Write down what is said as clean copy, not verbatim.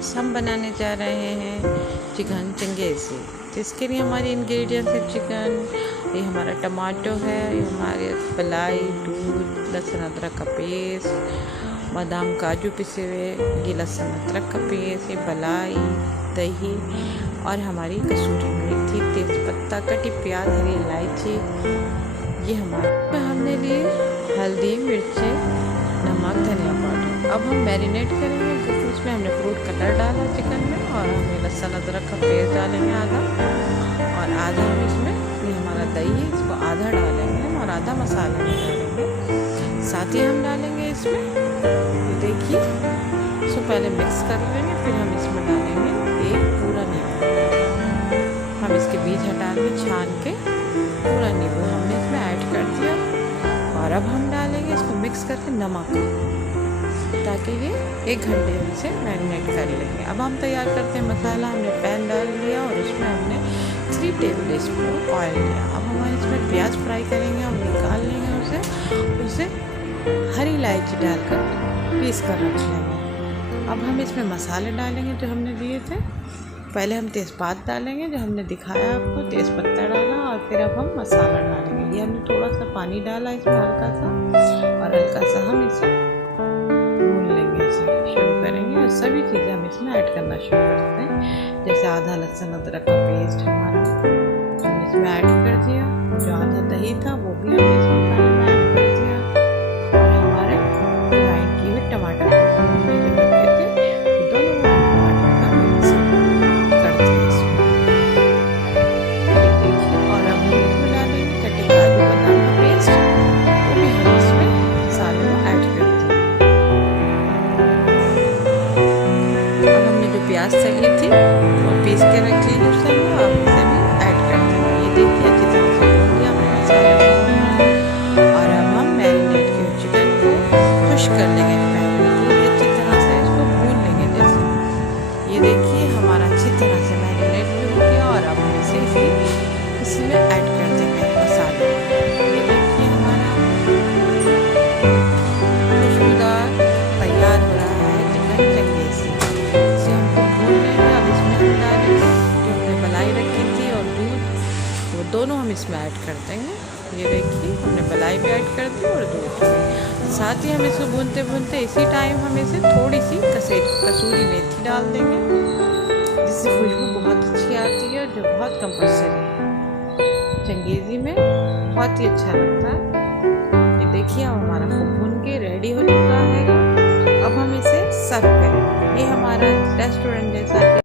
Friends, हम बनाने जा रहे हैं चिकन चंगेज़ी। जिसके लिए हमारी इंग्रेडिएंट्स है चिकन, ये हमारा टमाटो है, ये हमारे मलाई, दूध, लहसुन अदरक का पेस्ट, बादाम काजू पिसे हुए, ये लहसुन अदरक का पेस्ट, ये मलाई, दही और हमारी कसूरी मेथी, तेज़पत्ता, कटी प्याज, हरी इलायची। ये हमारे हमने लिए हल्दी, मिर्ची, नमक, धनिया पाउडर। अब हम मैरिनेट करेंगे क्योंकि उसमें हमने फ्रूट कलर डाला चिकन में, और हमें लहसुन अदरक का पेस्ट डालेंगे आधा, और आधा हम इसमें ये हमारा दही है इसको आधा डालेंगे और आधा मसाले में डालेंगे। साथ ही हम डालेंगे इसमें, ये देखिए, इसको पहले मिक्स कर लेंगे, फिर हम इसमें डालेंगे एक पूरा नींबू। हम इसके बीज हटा के छान के पूरा नींबू हमने इसमें ऐड कर दिया। और अब हम डालेंगे इसको मिक्स करके नमक, ताकि ये 1 घंटे से मैरिनेट कर लेंगे। अब हम तैयार करते हैं मसाला। हमने पैन डाल लिया और उसमें हमने 3 टेबल स्पून ऑयल लिया। अब हम इसमें प्याज फ्राई करेंगे और निकाल लेंगे उसे हरी इलायची डालकर पीस कर रख लेंगे। अब हम इसमें मसाले डालेंगे जो हमने दिए थे। पहले हम तेज़पात डालेंगे जो हमने दिखाया आपको, तेज़पत्ता डाला, और फिर अब हम मसाला डालेंगे। ये हमने थोड़ा सा पानी डाला इसमें हल्का सा, और हल्का सा हम इसे भून लेंगे, इसे शुरू करेंगे। और सभी चीज़ें हम इसमें ऐड करना शुरू करते हैं। जैसे आधा लहसुन अदरक का पेस्ट हमारा हमने इसमें ऐड कर दिया, जो आधा दही था वो भी हमने इसमें पानी में ऐड कर दिया, और हमारे ग्राइंड किए हुए टमाटर हमने जो रखे थे दोनों टमाटर का मिक्स कर दिया इसमें, ये देखिए। और अब हम इसमें डालेंगे कटे काजू बादाम का पेस्ट, वो भी हम इसमें मसाले में ऐड कर दिया। अब हमने जो प्याज तली थी वो पीस के रख ली उस समय, अब इसे भी ऐड कर दिया। ये देखिए अच्छी तरह से भून लिया हमने मसाले को, और अब हम मैरिनेट के चिकन को खुश कर लेंगे पैन में, पूरी अच्छी तरह से इसको भून लेंगे। जैसे ये देखिए हमारा अच्छी तरह से मैरिनेट भी हो गया, और अब हम इसे इसी में ऐड कर देंगे मसाले। ये देखिए हमारा खुशबूदार तैयार हो रहा है चिकन चंगेज़ी। इसे हमको भून लेंगे। अब इसमें हम डालेंगे जो हमने मलाई रखी थी और दूध, वो दोनों हम इसमें ऐड कर देंगे। ये देखिए हमने मलाई भी ऐड कर दी और दूध भी। साथ ही हम इसको भूनते भूनते इसी टाइम हम इसे थोड़ी सी कसूरी मेथी डाल देंगे, जिससे खुशबू बहुत अच्छी आती है, जो बहुत कंपल्सरी है चंगेज़ी में, बहुत ही अच्छा लगता है। ये देखिए अब हमारा भून के रेडी हो चुका है। अब हम इसे सर्व करेंगे। ये हमारा रेस्टोरेंट जैसा